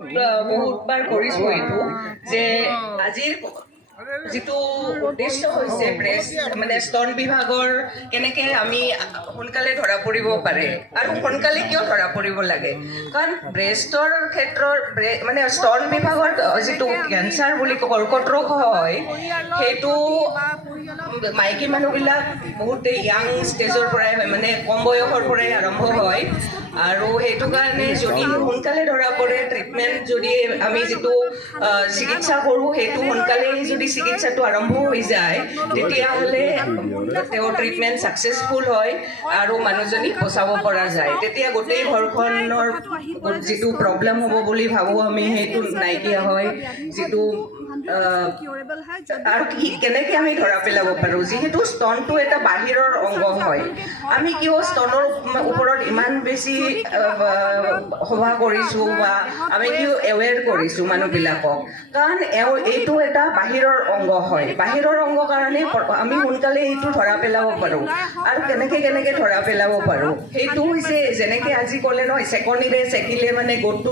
বহুতবাৰ কৰিছোঁ এইটো যে আজিৰ যিটো উদ্দেশ্য হৈছে ব্ৰেষ্ট মানে স্তন বিভাগৰ কেনেকৈ আমি সোনকালে ধৰা পৰিব পাৰে আৰু সোনকালে কিয় ধৰা পৰিব লাগে কাৰণ ব্ৰেষ্টৰ ক্ষেত্ৰত মানে স্তন বিভাগৰ যিটো কেঞ্চাৰ বুলি কৰ্কট ৰোগ হয় সেইটো মাইকী মানুহবিলাক বহুতে য়াং ষ্টেজৰ পৰাই হয় মানে কম বয়সৰ পৰাই আৰম্ভ হয় আৰু সেইটো কাৰণে যদি সোনকালে ধৰা পৰে ট্ৰিটমেণ্ট যদি আমি যিটো চিকিৎসা কৰোঁ সেইটো সোনকালেই যদি চিকিৎসাটো আৰম্ভ হৈ যায় তেতিয়াহ'লে তেওঁৰ ট্ৰিটমেণ্ট ছাকচেছফুল হয় আৰু মানুহজনীক বচাব পৰা যায় তেতিয়া গোটেই ঘৰখনৰ যিটো প্ৰব্লেম হ'ব বুলি ভাবোঁ আমি সেইটো নাইকিয়া হয় যিটো আৰু কেনেকৈ আমি ধৰা পেলাব পাৰোঁ যিহেতু স্তনটো এটা বাহিৰৰ অংগ হয় আমি কিয় স্তনৰ ওপৰত ইমান বেছি সভা কৰিছোঁ বা আমি কিয় এৱেৰ কৰিছোঁ মানুহবিলাকক কাৰণ এইটো এটা বাহিৰৰ অংগ হয় বাহিৰৰ অংগ কাৰণে আমি সোনকালে এইটো ধৰা পেলাব পাৰোঁ আৰু কেনেকৈ ধৰা পেলাব পাৰোঁ সেইটো হৈছে যেনেকৈ আজি ক'লে নহয় চেকনিৰে চেকিলে মানে গোটটো